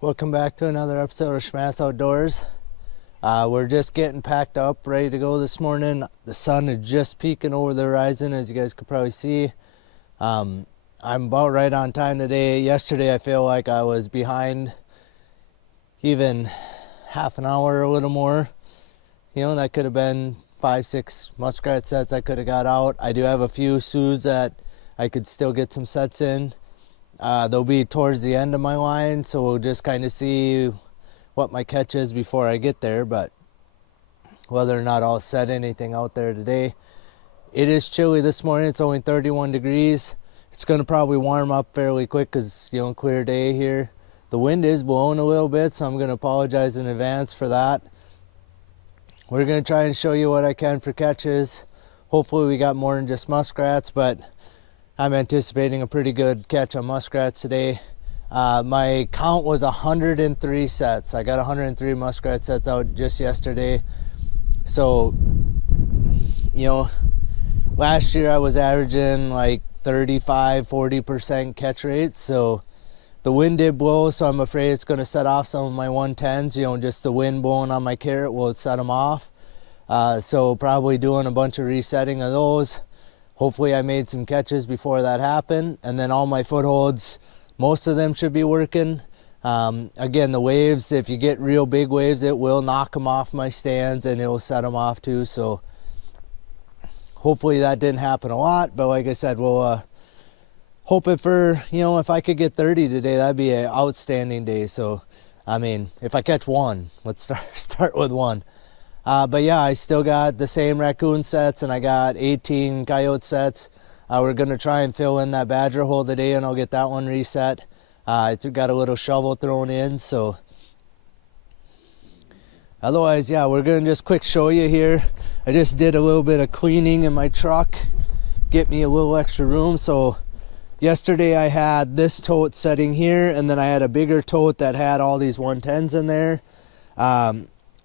Welcome back to another episode of Schmattz Outdoors. We're just getting packed up, ready to go this morning. The sun is just peeking over the horizon, as you guys could probably see. I'm about right on time today. Yesterday I feel like I was behind even half an hour or a little more. You know, that could have been 5-6 muskrat sets I could have got out. I do have a few Sioux that I could still get some sets in. They'll be towards the end of my line, so we'll just kind of see what my catch is before I get there, but whether or not I'll set anything out there today. It is chilly this morning. It's only 31 degrees. It's going to probably warm up fairly quick because, you know, clear day here. The wind is blowing a little bit, so I'm going to apologize in advance for that. We're going to try and show you what I can for catches. Hopefully we got more than just muskrats, but I'm anticipating a pretty good catch on muskrats today. My count was 103 sets. I got 103 muskrat sets out just yesterday. So, you know, last year I was averaging like 35-40% catch rate. So the wind did blow, so I'm afraid it's going to set off some of my 110s. You know, just the wind blowing on my carrot will set them off. So probably doing a bunch of resetting of those. Hopefully I made some catches before that happened, and then all my footholds, most of them should be working. Again, the waves, if you get real big waves, it will knock them off my stands and it will set them off too. So hopefully that didn't happen a lot, but like I said, we'll hope it for, you know, if I could get 30 today, that'd be an outstanding day. So, I mean, if I catch one, let's start with one. But yeah, I still got the same raccoon sets, and I got 18 coyote sets. We're going to try and fill in that badger hole today, and I'll get that one reset. I got a little shovel thrown in, so otherwise, yeah, we're going to just quick show you here. I just did a little bit of cleaning in my truck, get me a little extra room. So yesterday I had this tote setting here, and then I had a bigger tote that had all these 110s in there.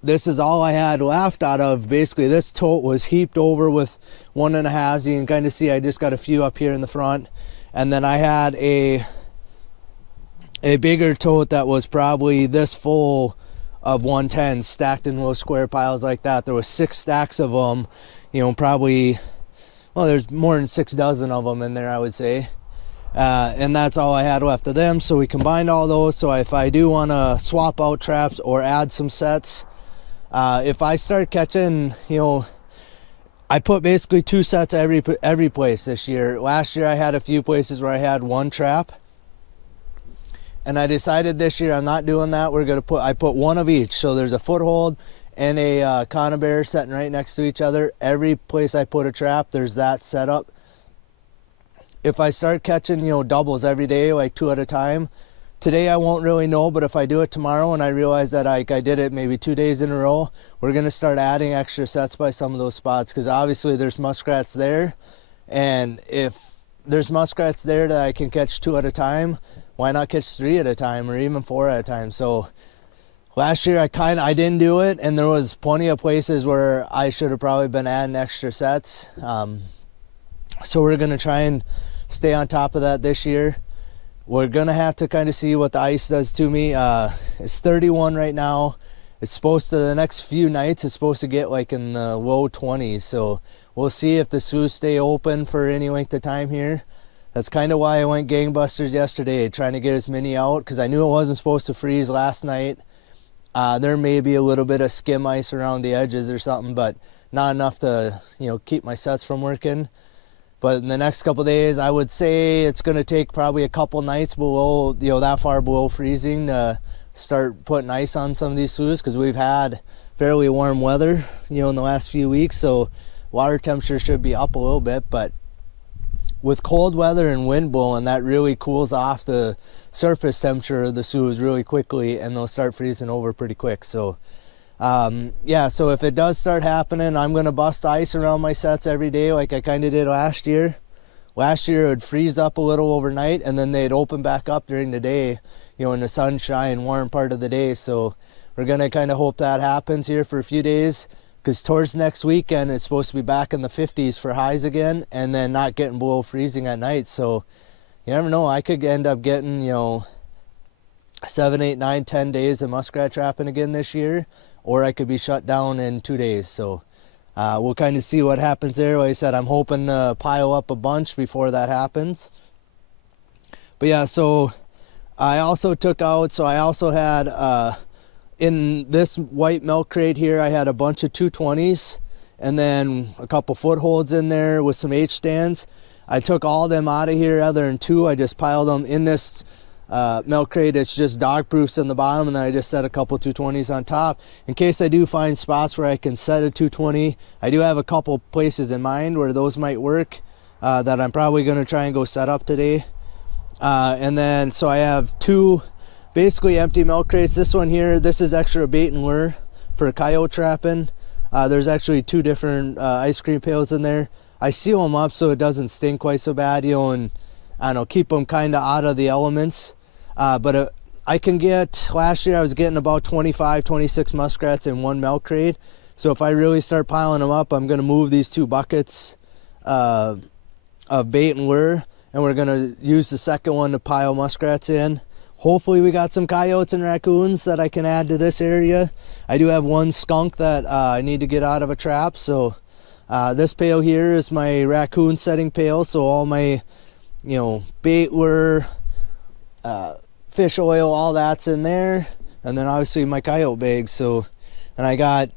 This is all I had left out of. Basically, this tote was heaped over with 1.5s. You can kind of see I just got a few up here in the front. And then I had a bigger tote that was probably this full of 110s stacked in little square piles like that. There was 6 stacks of them, you know, probably, well, there's more than 6 dozen of them in there, I would say. And that's all I had left of them. So we combined all those. So if I do want to swap out traps or add some sets, if I start catching, you know, I put basically 2 sets every place this year. Last year I had a few places where I had 1 trap, and I decided this year I'm not doing that. I put 1 of each. So there's a foothold and a conibear sitting right next to each other. Every place I put a trap, there's that set up. If I start catching, you know, doubles every day, like 2 at a time, today I won't really know, but if I do it tomorrow and I realize that I did it maybe 2 days in a row, we're going to start adding extra sets by some of those spots, because obviously there's muskrats there, and if there's muskrats there that I can catch 2 at a time, why not catch 3 at a time or even 4 at a time? So last year I didn't do it, and there was plenty of places where I should have probably been adding extra sets. So we're going to try and stay on top of that this year. We're going to have to kind of see what the ice does to me. It's 31 right now. It's supposed to, the next few nights, it's supposed to get like in the low 20s. So we'll see if the Sioux stay open for any length of time here. That's kind of why I went gangbusters yesterday, trying to get as many out, because I knew it wasn't supposed to freeze last night. There may be a little bit of skim ice around the edges or something, but not enough to, you know, keep my sets from working. But in the next couple of days, I would say it's going to take probably a couple nights below, you know, that far below freezing to start putting ice on some of these Sioux, because we've had fairly warm weather, you know, in the last few weeks. So water temperature should be up a little bit, but with cold weather and wind blowing, that really cools off the surface temperature of the Sioux really quickly, and they'll start freezing over pretty quick. So yeah, so if it does start happening, I'm going to bust ice around my sets every day like I kind of did last year. Last year it would freeze up a little overnight, and then they'd open back up during the day. You in the sunshine, warm part of the day. So we're going to kind of hope that happens here for a few days, because towards next weekend it's supposed to be back in the 50s for highs again, and then not getting below freezing at night. So you never know, I could end up getting 7, 8, 9, 10 days of muskrat trapping again this year, or I could be shut down in 2 days. So we'll kind of see what happens there. Like I said, I'm hoping to pile up a bunch before that happens. But yeah, so I also took out, so I also had in this white milk crate here, I had a bunch of 220s and then a couple footholds in there with some H stands. I took all them out of here other than 2. I just piled them in this milk crate. It's just dog proofs in the bottom, and then I just set a couple 220s on top in case I do find spots where I can set a 220. I do have a couple places in mind where those might work that I'm probably going to try and go set up today. And then so I have 2 basically empty milk crates. This one here, this is extra bait and lure for coyote trapping. There's actually 2 different ice cream pails in there. I seal them up so it doesn't stink quite so bad, and I don't know, keep them kind of out of the elements. But I can get, last year I was getting about 25, 26 muskrats in 1 milk crate. So if I really start piling them up, I'm going to move these 2 buckets of bait and lure, and we're going to use the second one to pile muskrats in. Hopefully we got some coyotes and raccoons that I can add to this area. I do have 1 skunk that I need to get out of a trap. So this pail here is my raccoon setting pail. So all my, bait, lure, fish oil, all that's in there. And then obviously my coyote bags. So, and I got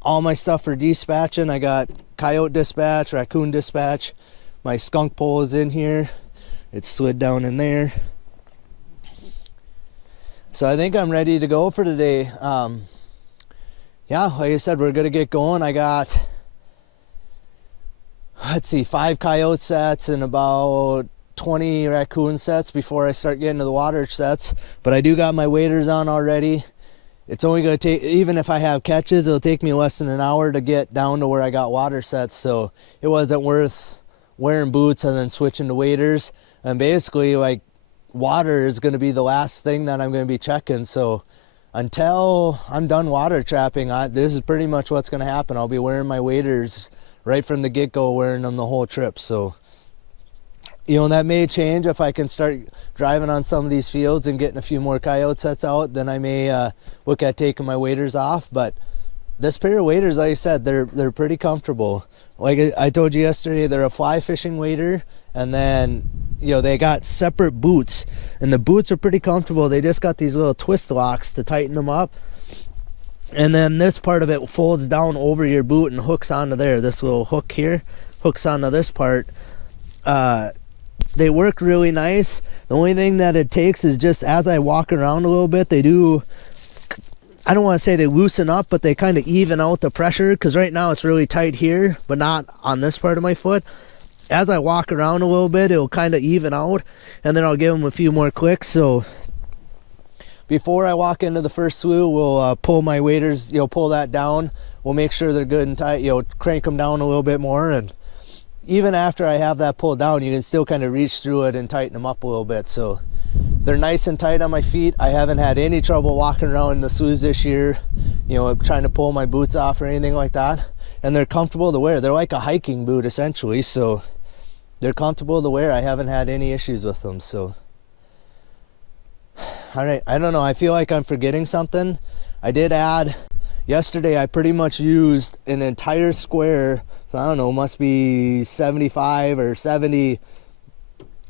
all my stuff for dispatching. I got coyote dispatch, raccoon dispatch. My skunk pole is in here. It slid down in there. So I think I'm ready to go for today. Yeah, like I said, we're going to get going. I got, 5 coyote sets and about 20 raccoon sets before I start getting to the water sets. But I do got my waders on already. It's only going to take, even if I have catches, it'll take me less than an hour to get down to where I got water sets. So it wasn't worth wearing boots and then switching to waders. And basically, water is going to be the last thing that I'm going to be checking. So until I'm done water trapping, this is pretty much what's going to happen. I'll be wearing my waders right from the get-go, wearing them the whole trip. So that may change if I can start driving on some of these fields and getting a few more coyote sets out. Then I may look at taking my waders off. But this pair of waders, like I said, they're pretty comfortable. Like I told you yesterday, they're a fly fishing wader, and then they got separate boots, and the boots are pretty comfortable. They just got these little twist locks to tighten them up, and then this part of it folds down over your boot and hooks onto there. This little hook here hooks onto this part. They work really nice. The only thing that it takes is just as I walk around a little bit, they do, I don't want to say they loosen up, but they kind of even out the pressure, because right now it's really tight here, but not on this part of my foot. As I walk around a little bit, it'll kind of even out, and then I'll give them a few more clicks. So before I walk into the first slough, we'll pull my waders, pull that down. We'll make sure they're good and tight, crank them down a little bit more. And even after I have that pulled down, you can still kind of reach through it and tighten them up a little bit. So they're nice and tight on my feet. I haven't had any trouble walking around in the sloughs this year, trying to pull my boots off or anything like that. And they're comfortable to wear. They're like a hiking boot essentially. So they're comfortable to wear. I haven't had any issues with them. So, all right, I don't know. I feel like I'm forgetting something. I did add, yesterday I pretty much used an entire square. So I don't know, must be 75 or 70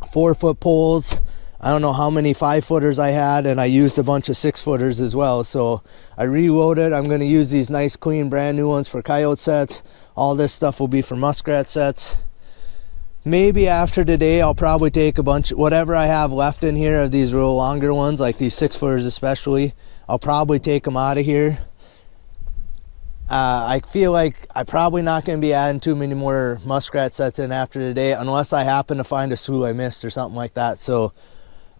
4-foot poles. I don't know how many 5-footers I had, and I used a bunch of 6-footers as well. So I reloaded. I'm going to use these nice, clean, brand new ones for coyote sets. All this stuff will be for muskrat sets. Maybe after today, I'll probably take a bunch, whatever I have left in here of these real longer ones, like these 6-footers especially. I'll probably take them out of here. I feel like I'm probably not going to be adding too many more muskrat sets in after today, unless I happen to find a slough I missed or something like that. So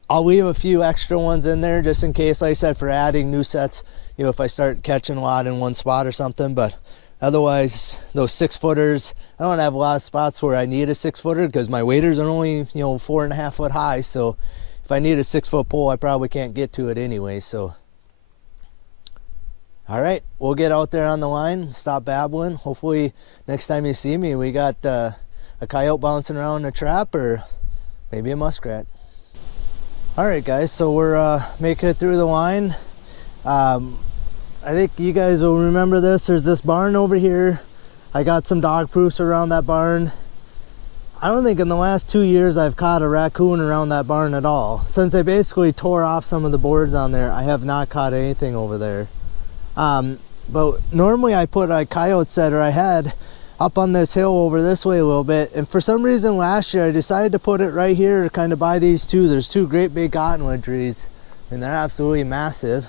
I'll leave a few extra ones in there just in case, like I said, for adding new sets, if I start catching a lot in one spot or something. But otherwise, those 6-footers, I don't have a lot of spots where I need a 6-footer because my waders are only, 4.5 foot high. So if I need a 6-foot pole, I probably can't get to it anyway. So all right, we'll get out there on the line, stop babbling. Hopefully next time you see me, we got a coyote bouncing around in a trap, or maybe a muskrat. All right, guys, so we're making it through the line. I think you guys will remember this. There's this barn over here. I got some dog proofs around that barn. I don't think in the last 2 years I've caught a raccoon around that barn at all. Since they basically tore off some of the boards on there, I have not caught anything over there. But normally I put a coyote setter I had up on this hill over this way a little bit, and for some reason last year I decided to put it right here, kind of by these two. There's two great big cottonwood trees, and they're absolutely massive.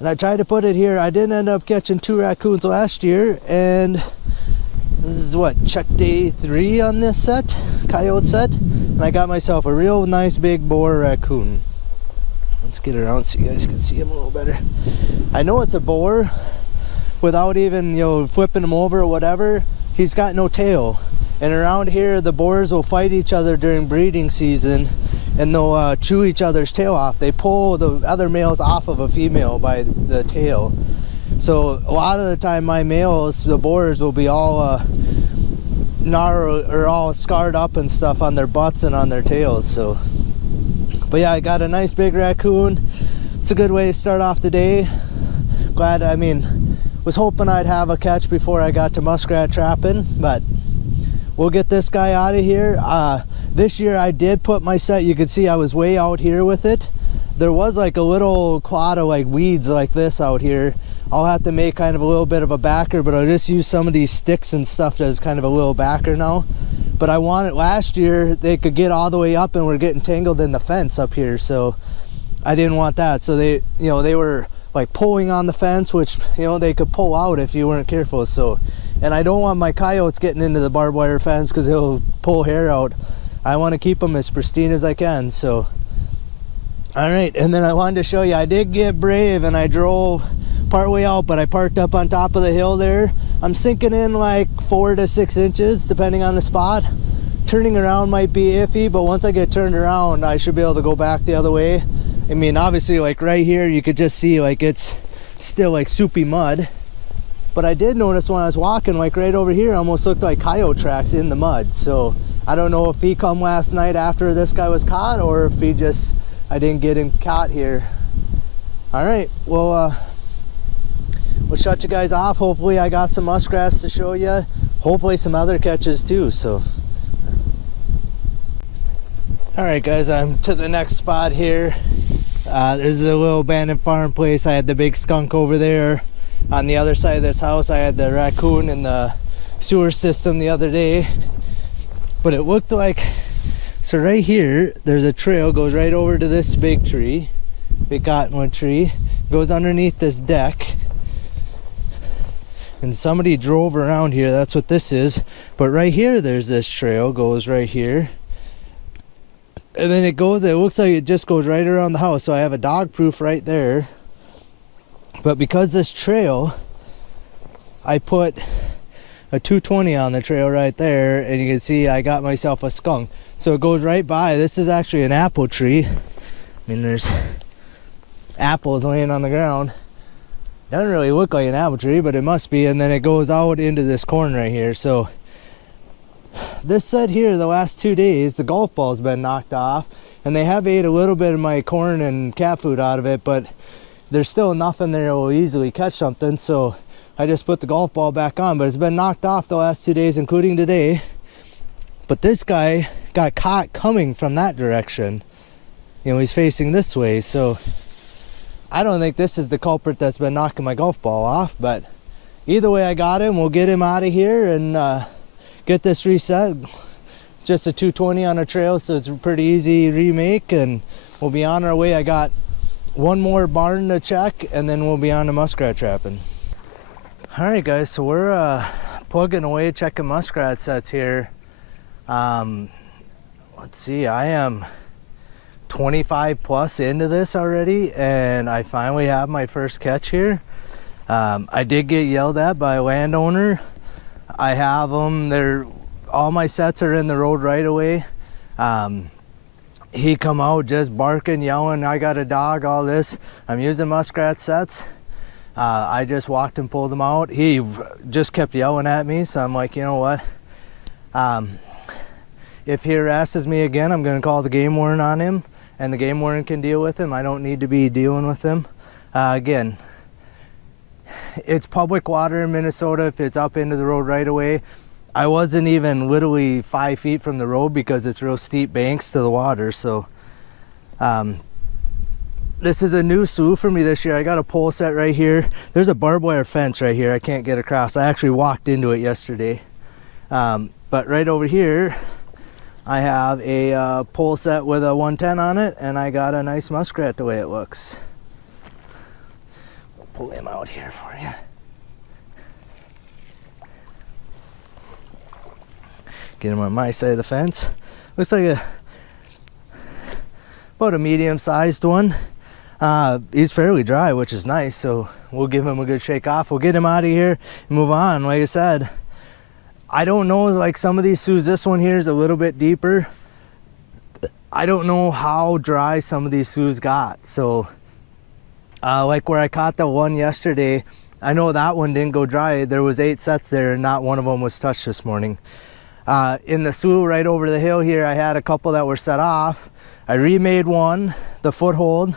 And I tried to put it here. I didn't end up catching 2 raccoons last year, and this is what, check day 3 on this set, coyote set, and I got myself a real nice big boar raccoon. Let's get around so you guys can see him a little better. I know it's a boar without even, flipping him over or whatever. He's got no tail. And around here, the boars will fight each other during breeding season, and they'll chew each other's tail off. They pull the other males off of a female by the tail. So a lot of the time, my males, the boars, will be all gnarled or all scarred up and stuff on their butts and on their tails. So. But yeah, I got a nice big raccoon. It's a good way to start off the day. Was hoping I'd have a catch before I got to muskrat trapping, but we'll get this guy out of here. This year I did put my set, you can see I was way out here with it. There was like a little clod of like weeds like this out here. I'll have to make kind of a little bit of a backer, but I'll just use some of these sticks and stuff as kind of a little backer now. But I wanted, last year they could get all the way up and we're getting tangled in the fence up here, so I didn't want that. So they were like pulling on the fence, which they could pull out if you weren't careful. So, and I don't want my coyotes getting into the barbed wire fence because they'll pull hair out. I want to keep them as pristine as I can. So all right, and then I wanted to show you, I did get brave and I drove partway out, but I parked up on top of the hill there. I'm sinking in like 4 to 6 inches depending on the spot. Turning around might be iffy, but once I get turned around I should be able to go back the other way. I mean, obviously like right here you could just see like it's still like soupy mud, but I did notice when I was walking, like right over here almost looked like coyote tracks in the mud. So I don't know if he come last night after this guy was caught, or if I didn't get him caught here. All right, well we'll shut you guys off. Hopefully I got some muskrats to show you, hopefully some other catches too. So all right guys, I'm to the next spot here. This is a little abandoned farm place. I had the big skunk over there. On the other side of this house I had the raccoon in the sewer system the other day. But it looked like, so right here there's a trail, goes right over to this big tree, big cottonwood tree, goes underneath this deck. And somebody drove around here, that's what this is. But right here there's this trail, goes right here. And then it looks like it just goes right around the house. So I have a dog proof right there. But because this trail, I put a 220 on the trail right there, and you can see I got myself a skunk. So it goes right by. This is actually an apple tree. I mean, there's apples laying on the ground. Doesn't really look like an apple tree, but it must be. And then it goes out into this corn right here. So this set here, the last 2 days, the golf ball's been knocked off, and they have ate a little bit of my corn and cat food out of it, but there's still enough in there that will easily catch something. So I just put the golf ball back on, but it's been knocked off the last 2 days, including today. But this guy got caught coming from that direction. He's facing this way, so I don't think this is the culprit that's been knocking my golf ball off. But either way, I got him. We'll get him out of here and get this reset. Just a 220 on a trail, so it's a pretty easy remake, and we'll be on our way. I got one more barn to check, and then we'll be on to muskrat trapping. All right guys, so we're plugging away, checking muskrat sets here. Let's see, I am 25 plus into this already, and I finally have my first catch here. I did get yelled at by a landowner. I have them, all my sets are in the road right away. he come out just barking, yelling, I got a dog, all this. I'm using muskrat sets. I just walked and pulled him out. He just kept yelling at me, so I'm like, you know what? If he harasses me again, I'm going to call the game warden on him, and the game warden can deal with him. I don't need to be dealing with him. Again, it's public water in Minnesota if it's up into the road right away. I wasn't even literally 5 feet from the road because it's real steep banks to the water. So this is a new slough for me this year. I got a pole set right here. There's a barbed wire fence right here. I can't get across. I actually walked into it yesterday. But right over here, I have a pole set with a 110 on it, and I got a nice muskrat the way it looks. We'll pull him out here for you. Get him on my side of the fence. Looks like about a medium-sized one. He's fairly dry, which is nice, so we'll give him a good shake off. We'll get him out of here and move on. Like I said, I don't know, like some of these sloughs, this one here is a little bit deeper. I don't know how dry some of these sloughs got. So like where I caught the one yesterday, I know that one didn't go dry. There was 8 sets there and not one of them was touched this morning. In the slough right over the hill here, I had a couple that were set off. I remade one, the foothold,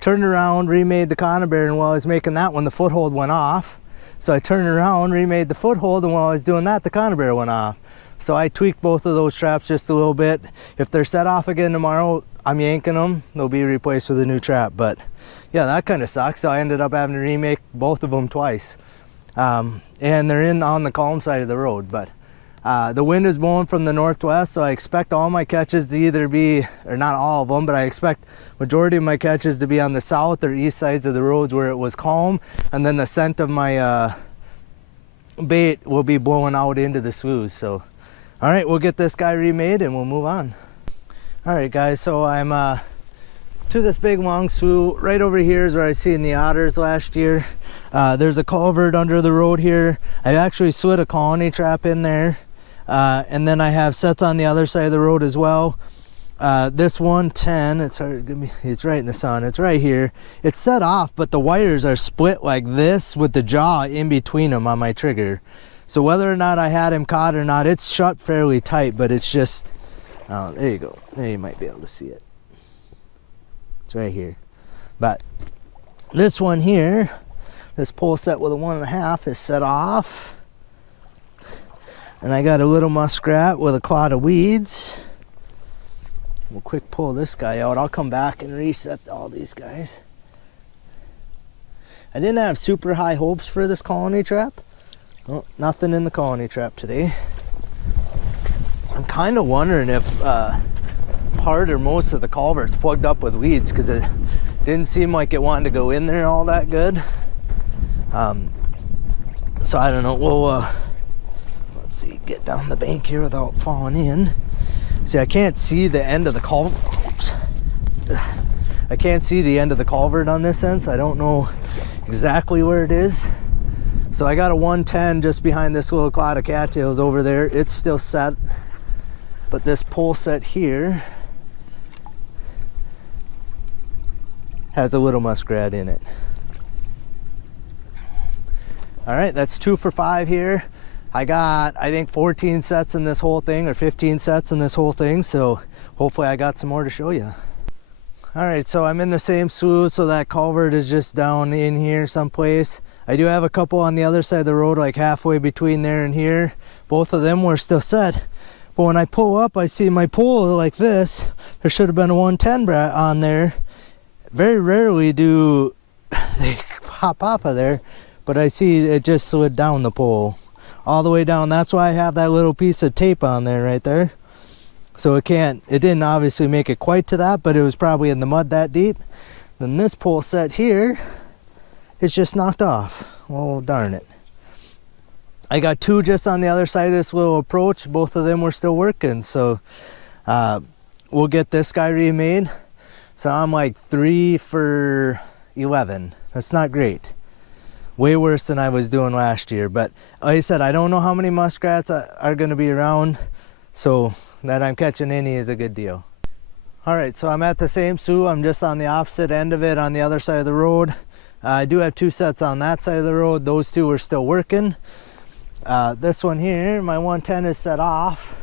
turned around, remade the conibear, and while I was making that one, the foothold went off. So I turned around, remade the foothold, and while I was doing that, the conibear went off. So I tweaked both of those traps just a little bit. If they're set off again tomorrow, I'm yanking them. They'll be replaced with a new trap. But yeah, that kind of sucks. So I ended up having to remake both of them twice. And they're on the calm side of the road. But the wind is blowing from the northwest, so I expect all my catches to either be, or not all of them, but I expect majority of my catches to be on the south or east sides of the roads where it was calm, and then the scent of my bait will be blowing out into the sloughs. So all right, we'll get this guy remade and we'll move on. All right guys, so I'm to this big long slough. Right over here is where I seen the otters last year. There's a culvert under the road here. I actually slid a colony trap in there. And then I have sets on the other side of the road as well. This 110, it's right in the sun, it's right here. It's set off, but the wires are split like this with the jaw in between them on my trigger. So whether or not I had him caught or not, it's shut fairly tight, but it's just, oh, there you go. There you might be able to see it. It's right here. But this one here, this pole set with a 1.5 is set off. And I got a little muskrat with a clod of weeds. We'll quick pull this guy out. I'll come back and reset all these guys. I didn't have super high hopes for this colony trap. Oh, nothing in the colony trap today. I'm kind of wondering if part or most of the culvert's plugged up with weeds, because it didn't seem like it wanted to go in there all that good. So I don't know. We'll let's see, get down the bank here without falling in. See, I can't see the end of the culvert. Oops. I can't see the end of the culvert on this end, so I don't know exactly where it is. So I got a 110 just behind this little cloud of cattails over there. It's still set, but this pole set here has a little muskrat in it. All right, that's 2 for 5 here. I got, I think, 14 sets in this whole thing, or 15 sets in this whole thing, so hopefully I got some more to show you. All right, so I'm in the same slough, so that culvert is just down in here someplace. I do have a couple on the other side of the road, like halfway between there and here. Both of them were still set, but when I pull up, I see my pole like this. There should have been a 110 brat on there. Very rarely do they hop off of there, but I see it just slid down the pole all the way down. That's why I have that little piece of tape on there right there. So it didn't obviously make it quite to that, but it was probably in the mud that deep. Then this pole set here is just knocked off. Oh, darn it. I got 2 just on the other side of this little approach. Both of them were still working. So we'll get this guy remade. So I'm like 3 for 11. That's not great. Way worse than I was doing last year. But like I said, I don't know how many muskrats are going to be around. So that I'm catching any is a good deal. All right, so I'm at the same slough. I'm just on the opposite end of it on the other side of the road. I do have 2 sets on that side of the road. Those 2 are still working. This one here, my 110 is set off.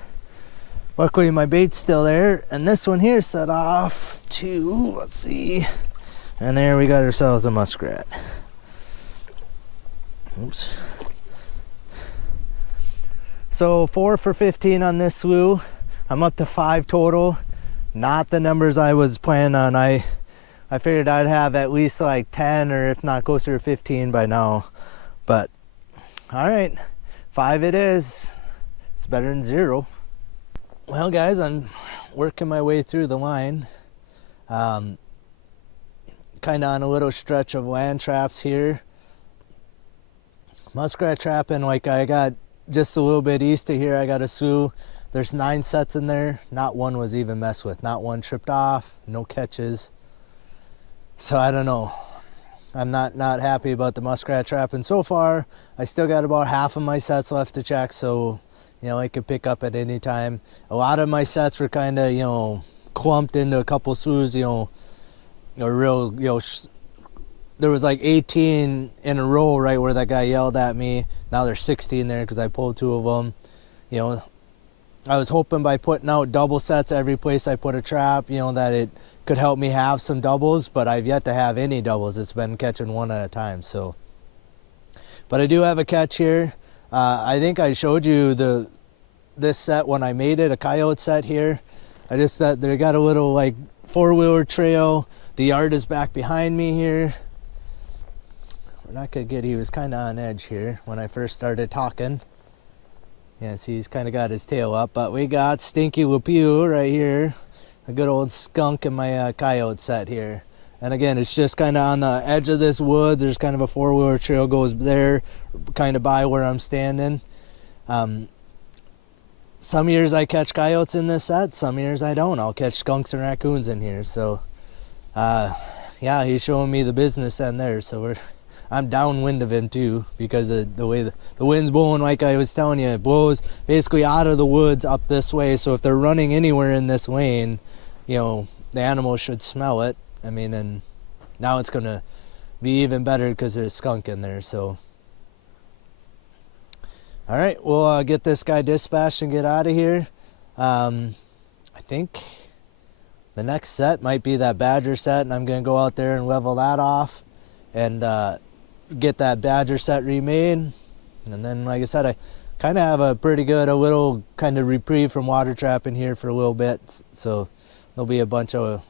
Luckily my bait's still there. And this one here set off too. Let's see. And there we got ourselves a muskrat. Oops. So 4 for 15 on this slough. I'm up to 5 total. Not the numbers I was planning on. I figured I'd have at least like 10 or if not closer to 15 by now. But all right, 5 it is. It's better than 0. Well guys, I'm working my way through the line. Kind of on a little stretch of land traps here. Muskrat trapping, like I got just a little bit east of here, I got a slough. There's 9 sets in there. Not one was even messed with. Not one tripped off. No catches. So I don't know. I'm not happy about the muskrat trapping so far. I still got about half of my sets left to check, so you know I could pick up at any time. A lot of my sets were kind of clumped into a couple sloughs. A real there was like 18 in a row right where that guy yelled at me. Now there's 16 there because I pulled 2 of them. I was hoping by putting out double sets every place I put a trap, that it could help me have some doubles, but I've yet to have any doubles. It's been catching one at a time. So, but I do have a catch here. I think I showed you this set when I made it, a coyote set here. I just thought they got a little like 4-wheeler trail. The yard is back behind me here. We're not gonna get, he was kind of on edge here when I first started talking. Yeah, see, he's kind of got his tail up, but we got Stinky Whoopee right here. A good old skunk in my coyote set here. And again, it's just kind of on the edge of this woods. There's kind of a 4-wheeler trail goes there, kind of by where I'm standing. Some years I catch coyotes in this set, some years I don't. I'll catch skunks and raccoons in here. So, yeah, he's showing me the business end there. So I'm downwind of him too because of the way the wind's blowing. Like I was telling you, it blows basically out of the woods up this way. So if they're running anywhere in this lane, the animals should smell it. I mean, and now it's gonna be even better because there's skunk in there. So, all right, we'll get this guy dispatched and get out of here. I think the next set might be that badger set, and I'm gonna go out there and level that off and get that badger set remade. And then, like I said, I kind of have a pretty good, a little kind of reprieve from water trapping here for a little bit. So there'll be a bunch of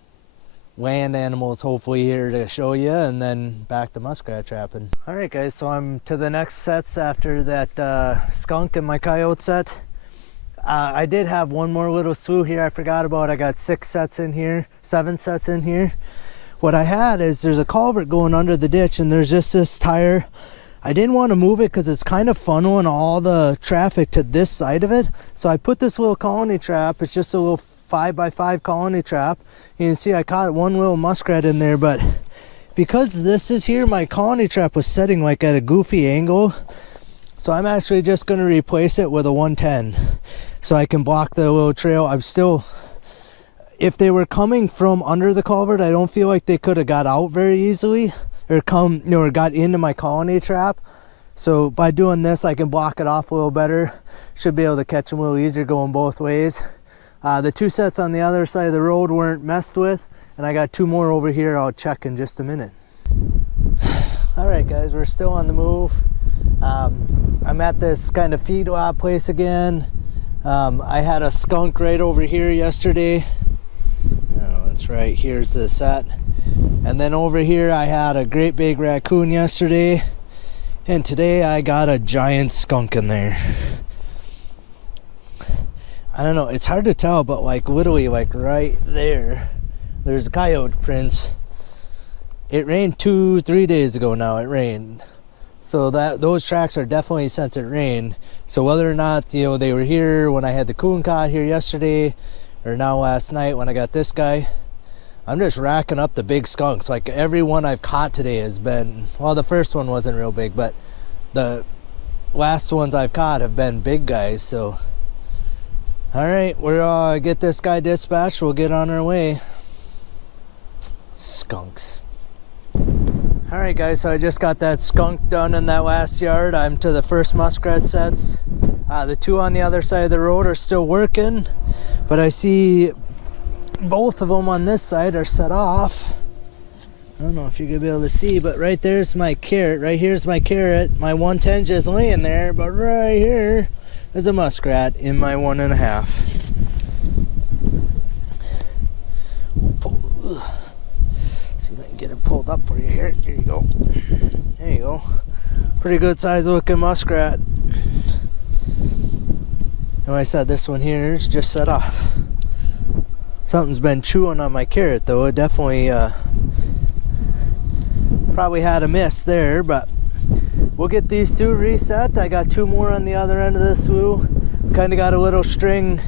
land animals hopefully here to show you, and then back to muskrat trapping. All right guys, so I'm to the next sets after that skunk and my coyote set. I did have one more little slough here I forgot about. I got 6 sets in here, 7 sets in here. What I had is there's a culvert going under the ditch, and there's just this tire. I didn't want to move it because it's kind of funneling all the traffic to this side of it. So I put this little colony trap. It's just a little 5x5 colony trap. You can see I caught one little muskrat in there, but because this is here, my colony trap was setting like at a goofy angle. So I'm actually just going to replace it with a 110 so I can block the little trail. If they were coming from under the culvert, I don't feel like they could have got out very easily or or got into my colony trap. So by doing this, I can block it off a little better. Should be able to catch them a little easier going both ways. The 2 sets on the other side of the road weren't messed with, and I got 2 more over here. I'll check in just a minute. All right, guys, we're still on the move. I'm at this kind of feedlot place again. I had a skunk right over here yesterday. That's right, here's the set. And then over here I had a great big raccoon yesterday, and today I got a giant skunk in there. I don't know, it's hard to tell, but like literally like right there's coyote prints. It rained 2-3 days ago now. It rained, so that those tracks are definitely since it rained. So whether or not they were here when I had the coon caught here yesterday, or now last night when I got this guy, I'm just racking up the big skunks. Like every one I've caught today has been, well, the first one wasn't real big, but the last ones I've caught have been big guys. So All right, we'll get this guy dispatched. We'll get on our way. Skunks. All right, guys, so I just got that skunk done in that last yard. I'm to the first muskrat sets. The two on the other side of the road are still working, but I see both of them on this side are set off. I don't know if you're gonna be able to see, but right there's my carrot. Right here's my carrot. My 110 just laying there, but right here is a muskrat in my 1.5. See if I can get it pulled up for you here. Here you go. There you go. Pretty good size looking muskrat. And like I said, this one here is just set off. Something's been chewing on my carrot though. It definitely probably had a miss there, but we'll get these two reset. I got two more on the other end of this slough. Kind of got a little string.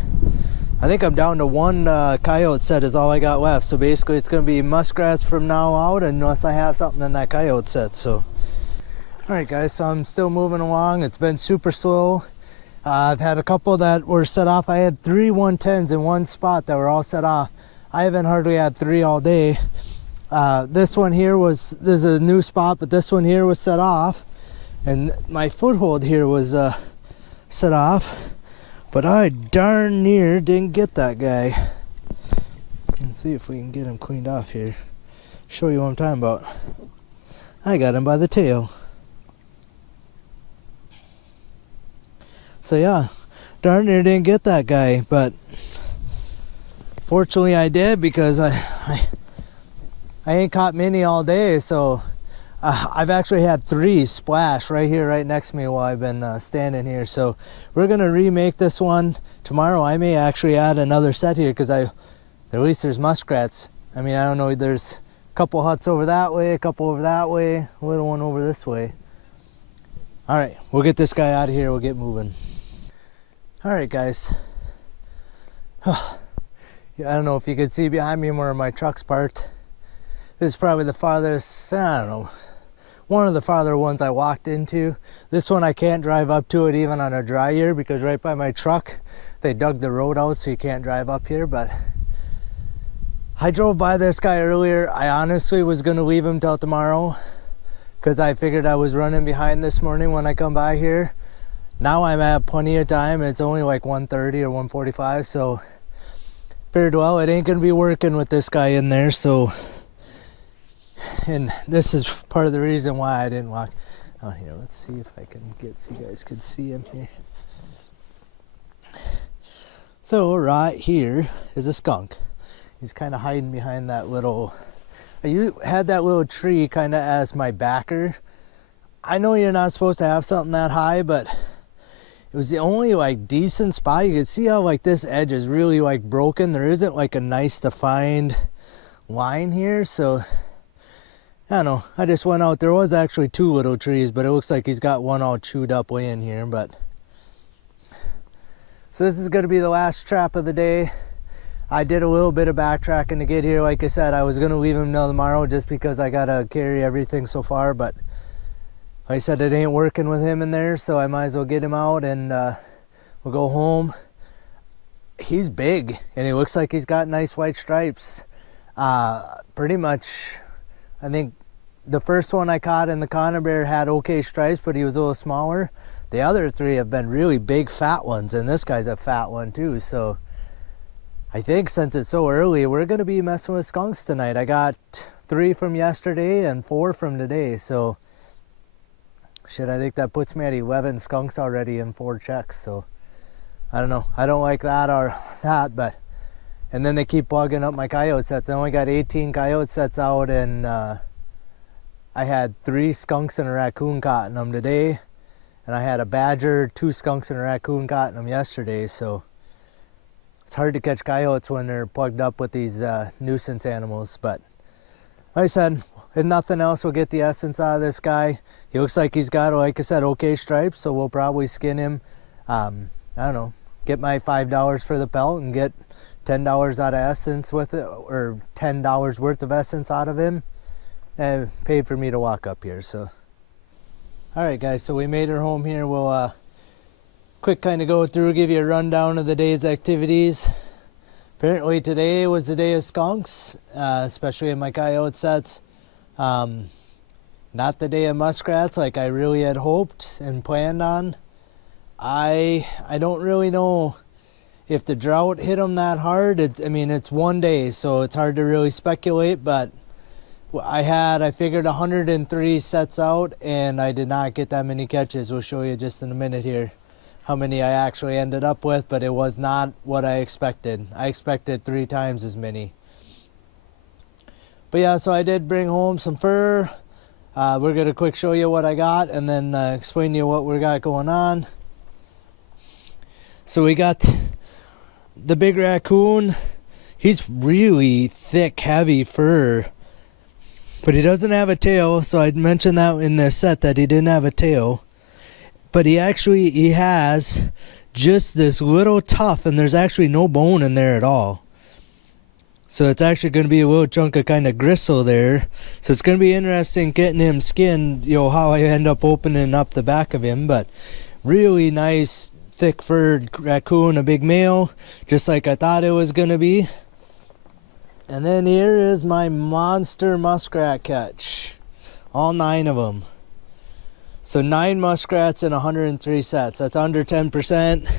I think I'm down to one coyote set is all I got left. So basically it's going to be muskrats from now out unless I have something in that coyote set. So, all right guys, so I'm still moving along. It's been super slow. I've had a couple that were set off. I had 3 110s in one spot that were all set off. I haven't hardly had 3 all day. This one here this is a new spot, but this one here was set off. And my foothold here was set off. But I darn near didn't get that guy. Let's see if we can get him cleaned off here. Show you what I'm talking about. I got him by the tail. So yeah, darn near didn't get that guy, but fortunately I did because I ain't caught many all day. So I've actually had 3 splash right here, right next to me while I've been standing here. So we're gonna remake this one tomorrow. I may actually add another set here because at least there's muskrats. I mean, I don't know, there's a couple huts over that way, a couple over that way, a little one over this way. All right, we'll get this guy out of here. We'll get moving. All right, guys. Yeah, I don't know if you can see behind me where my truck's parked. This is probably the farthest, I don't know, one of the farther ones I walked into. This one I can't drive up to it even on a dry year because right by my truck, they dug the road out so you can't drive up here. But I drove by this guy earlier. I honestly was gonna leave him till tomorrow because I figured I was running behind this morning when I come by here. Now I'm at plenty of time. It's only like 1:30 or 1:45, so figured, well, it ain't gonna be working with this guy in there. So, and this is part of the reason why I didn't walk out here. Let's see if I can get so you guys can see him here. So right here is a skunk. He's kind of hiding behind that little, I had that little tree kind of as my backer. I know you're not supposed to have something that high, but it was the only like decent spot. You could see how like this edge is really like broken. There isn't like a nice defined line here. So I don't know. I just went out. There was actually 2 little trees, but it looks like he's got one all chewed up way in here. But so this is going to be the last trap of the day. I did a little bit of backtracking to get here. Like I said, I was going to leave him till tomorrow just because I got to carry everything so far. But like I said, it ain't working with him in there, so I might as well get him out and we'll go home. He's big, and he looks like he's got nice white stripes. Pretty much, I think the first one I caught in the conibear had okay stripes, but he was a little smaller. The other 3 have been really big, fat ones, and this guy's a fat one too. So I think since it's so early, we're going to be messing with skunks tonight. I got 3 from yesterday and 4 from today, so shit, I think that puts me at 11 skunks already in 4 checks. So I don't know. I don't like that or that, but and then they keep plugging up my coyote sets. I only got 18 coyote sets out, and I had 3 skunks and a raccoon caught in them today, and I had a badger, 2 skunks and a raccoon caught in them yesterday. So it's hard to catch coyotes when they're plugged up with these nuisance animals. But like I said, if nothing else, we'll get the essence out of this guy. He looks like he's got, like I said, okay stripes, so we'll probably skin him. I don't know, get my $5 for the pelt and get $10 out of essence with it, or $10 worth of essence out of him, and paid for me to walk up here. So all right guys, so we made her home here. We'll quick kind of go through, give you a rundown of the day's activities. Apparently today was the day of skunks, especially in my coyote sets. Not the day of muskrats like I really had hoped and planned on. I don't really know if the drought hit them that hard. It's one day, so it's hard to really speculate, but I figured 103 sets out, and I did not get that many catches. We'll show you just in a minute here how many I actually ended up with, but it was not what I expected. I expected 3 times as many. But yeah, so I did bring home some fur. We're going to quick show you what I got and then explain to you what we got going on. So we got the big raccoon. He's really thick, heavy fur, but he doesn't have a tail. So I mentioned that in the set that he didn't have a tail. But he has just this little tuft, and there's actually no bone in there at all. So it's actually going to be a little chunk of kind of gristle there. So it's going to be interesting getting him skinned, how I end up opening up the back of him. But really nice, thick furred raccoon, a big male, just like I thought it was going to be. And then here is my monster muskrat catch. All 9 of them. So 9 muskrats in 103 sets. That's under 10%.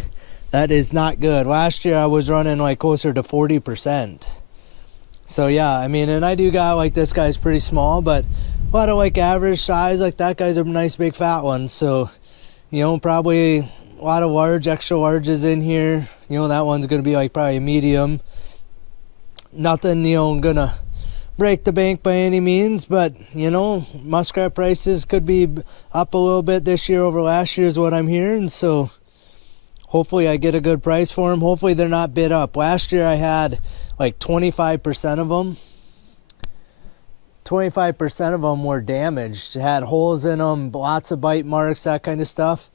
That is not good. Last year I was running like closer to 40%. So yeah, and I do got like this guy's pretty small, but a lot of like average size. Like that guy's a nice big fat one. So, probably a lot of large, extra larges in here. That one's gonna be like probably a medium. Nothing, gonna break the bank by any means, but muskrat prices could be up a little bit this year over last year is what I'm hearing. So hopefully I get a good price for them. Hopefully they're not bit up. Last year I had like 25% of them. 25% of them were damaged, had holes in them, lots of bite marks, that kind of stuff.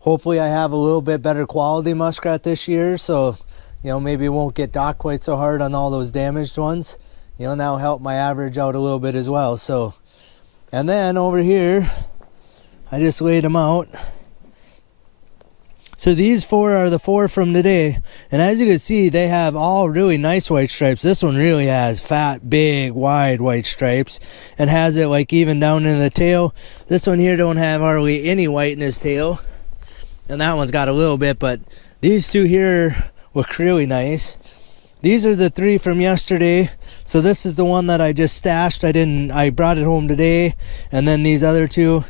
Hopefully I have a little bit better quality muskrat this year, so maybe it won't get docked quite so hard on all those damaged ones. That'll help my average out a little bit as well. So, and then over here, I just laid them out. So these 4 are the 4 from today. And as you can see, they have all really nice white stripes. This one really has fat, big, wide white stripes and has it like even down in the tail. This one here don't have hardly any white in his tail. And that one's got a little bit, but these 2 here look really nice. These are the 3 from yesterday. So this is the one that I just stashed. I brought it home today. And then these other 2.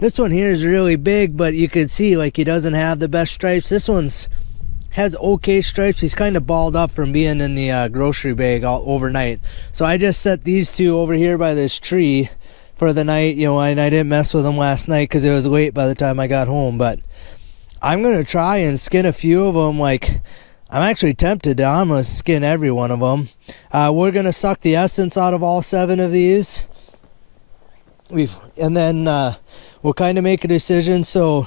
This one here is really big, but you can see like he doesn't have the best stripes. This one's has okay stripes. He's kind of balled up from being in the grocery bag all overnight. So I just set these 2 over here by this tree for the night, and I didn't mess with them last night because it was late by the time I got home. But I'm going to try and skin a few of them. Like, I'm actually tempted to. I'm going to skin every one of them. We're going to suck the essence out of all 7 of these. And then we'll kind of make a decision. So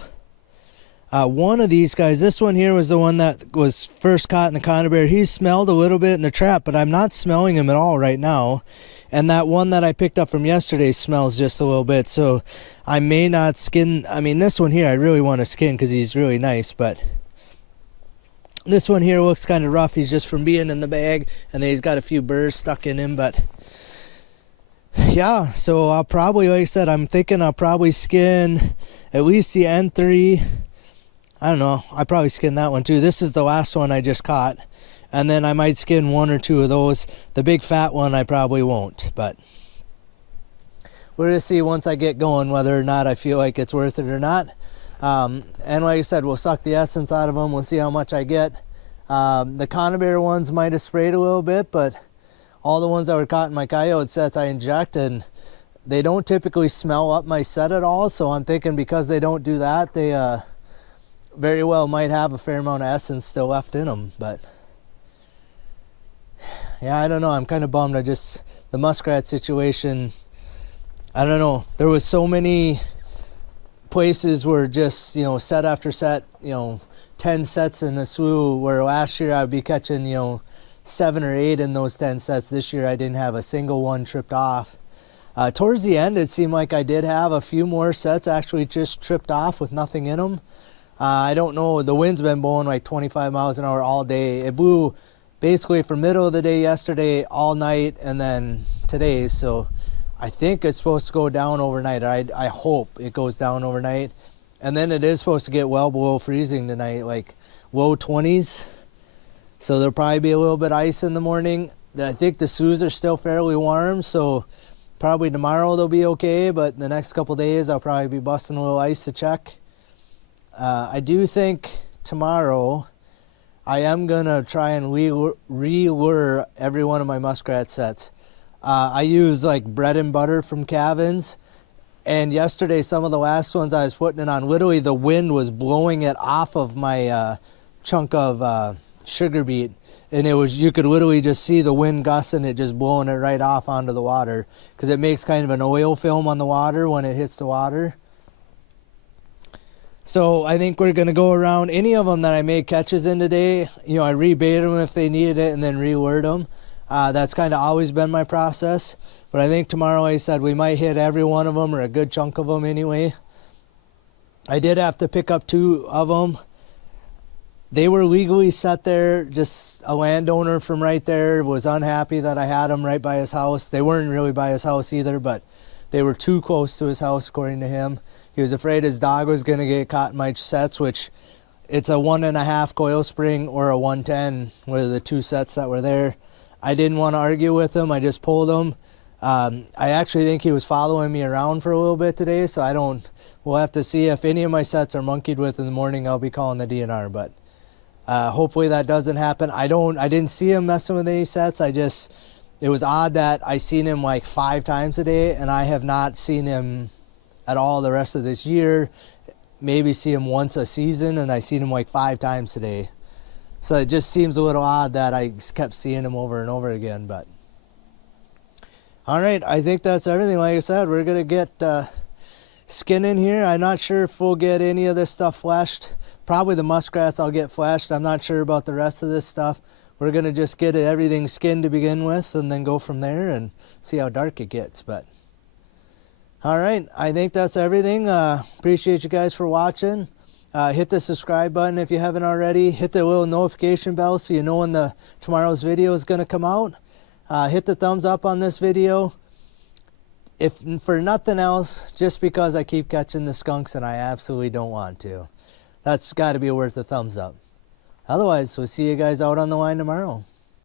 one of these guys, this one here was the one that was first caught in the conifer bear. He smelled a little bit in the trap, but I'm not smelling him at all right now. And that one that I picked up from yesterday smells just a little bit. So I may not skin. This one here I really want to skin because he's really nice, but this one here looks kind of rough. He's just from being in the bag, and then he's got a few burrs stuck in him. But yeah, so I'll probably, like I said, I'm thinking I'll probably skin at least the N3. I don't know. I probably skin that one too. This is the last one I just caught, and then I might skin 1 or 2 of those. The big fat one I probably won't, but we're gonna see once I get going whether or not I feel like it's worth it or not. And like I said, we'll suck the essence out of them. We'll see how much I get. The conifer bear ones might have sprayed a little bit, but all the ones that were caught in my coyote sets I inject, and they don't typically smell up my set at all. So I'm thinking because they don't do that, they very well might have a fair amount of essence still left in them. But yeah, I don't know. I'm kind of bummed. The muskrat situation, I don't know. There was so many places where just, set after set, 10 sets in a slew, where last year I'd be catching, 7 or 8 in those 10 sets. This year I didn't have a single one tripped off. Towards the end, it seemed like I did have a few more sets actually just tripped off with nothing in them. I don't know, the wind's been blowing like 25 miles an hour all day. It blew basically from middle of the day yesterday all night and then today, so I think it's supposed to go down overnight. I hope it goes down overnight. And then it is supposed to get well below freezing tonight, like low 20s. So there'll probably be a little bit of ice in the morning. I think the Saults are still fairly warm, so probably tomorrow they'll be okay, but the next couple days I'll probably be busting a little ice to check. I do think tomorrow I am going to try and re-lure every one of my muskrat sets. I use like bread and butter from Cavin's, and yesterday some of the last ones I was putting it on, literally the wind was blowing it off of my chunk of sugar beet, and you could literally just see the wind gusting it, just blowing it right off onto the water, because it makes kind of an oil film on the water when it hits the water. So I think we're going to go around any of them that I made catches in today. I rebait them if they needed it and then re-lured them. That's kind of always been my process. But I think tomorrow, like I said, we might hit every one of them or a good chunk of them anyway. I did have to pick up 2 of them. They were legally set there. Just a landowner from right there was unhappy that I had them right by his house. They weren't really by his house either, but they were too close to his house according to him. He was afraid his dog was going to get caught in my sets, which it's a 1.5 coil spring or a 110 were the 2 sets that were there. I didn't want to argue with him. I just pulled him. I actually think he was following me around for a little bit today, so we'll have to see if any of my sets are monkeyed with in the morning. I'll be calling the DNR, but hopefully that doesn't happen. I didn't see him messing with any sets. It was odd that I seen him like 5 times a day, and I have not seen him at all the rest of this year. Maybe see him once a season, and I seen him like 5 times today. So it just seems a little odd that I kept seeing him over and over again. But all right, I think that's everything. Like I said, we're gonna get skin in here. I'm not sure if we'll get any of this stuff fleshed. Probably the muskrats I'll get fleshed. I'm not sure about the rest of this stuff. We're gonna just get everything skinned to begin with and then go from there and see how dark it gets. But all right, I think that's everything. Appreciate you guys for watching. Hit the subscribe button if you haven't already. Hit the little notification bell so you know when tomorrow's video is going to come out. Hit the thumbs up on this video. If for nothing else, just because I keep catching the skunks and I absolutely don't want to. That's got to be worth a thumbs up. Otherwise, we'll see you guys out on the line tomorrow.